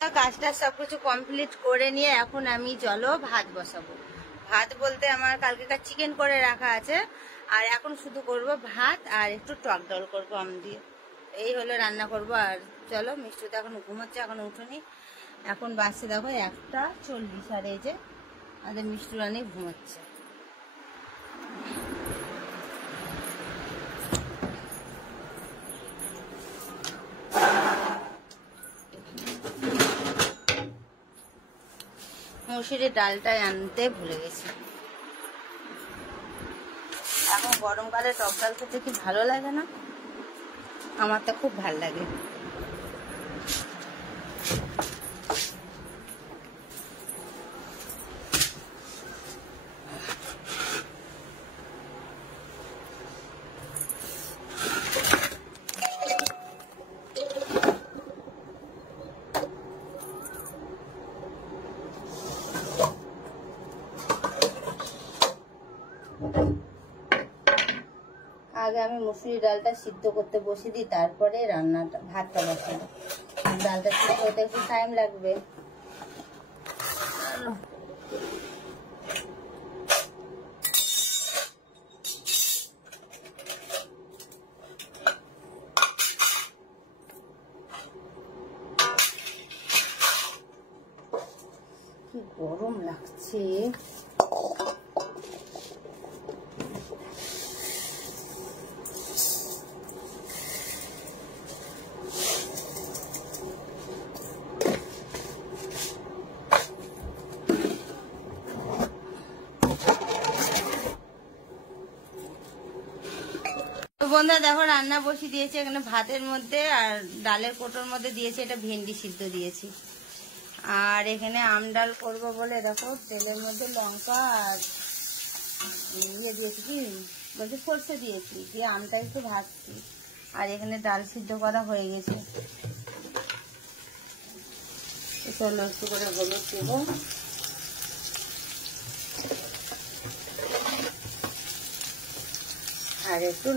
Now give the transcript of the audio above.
কাজটা সবকিছু কমপ্লিট করে নিয়ে এখন আমি চলো ভাত বসাবো। ভাত বলতে আমার কালকেকার চিকেন করে রাখা আছে, আর এখন শুধু করব ভাত আর একটু টক ডাল করবো আম দিয়ে। এই হলো রান্না করব। আর চলো, মিষ্টি তো এখন ঘুমোচ্ছে, এখন উঠুনি। এখন বাসে দেখো 1:40, আর এই যে আমাদের মিষ্টি রানী ঘুমোচ্ছে। মুসুরির ডালটাই আনতে ভুলে গেছি। এখন গরমকালে টক ডাল খেতে কি ভালো লাগে না? আমার তো খুব ভালো লাগে। আগে আমি মুসুরি ডালটা সিদ্ধ করতে বসিয়ে দিই, তারপরে রান্নাটা ভাতটা বসাবো। ডালটা সিদ্ধ হতে একটু টাইম লাগবে। কি গরম লাগছে। বন্ধুরা দেখো, রান্না বসিয়ে দিয়েছি। এখানে ভাতের মধ্যে আর ডালের কোটোর মধ্যে দিয়েছি এটা ভেন্ডি সিদ্ধ দিয়েছি। আর এখানে আম ডাল করবো বলে দেখো তেলের মধ্যে লঙ্কা আর ইয়ে দিয়েছি, কি বলছি, সর্ষে দিয়েছি, দিয়ে আমটা একটু ভাজছি। আর এখানে ডাল সিদ্ধ করা হয়ে গেছে। চলো একটু করে হলুদ দেবো আর একটু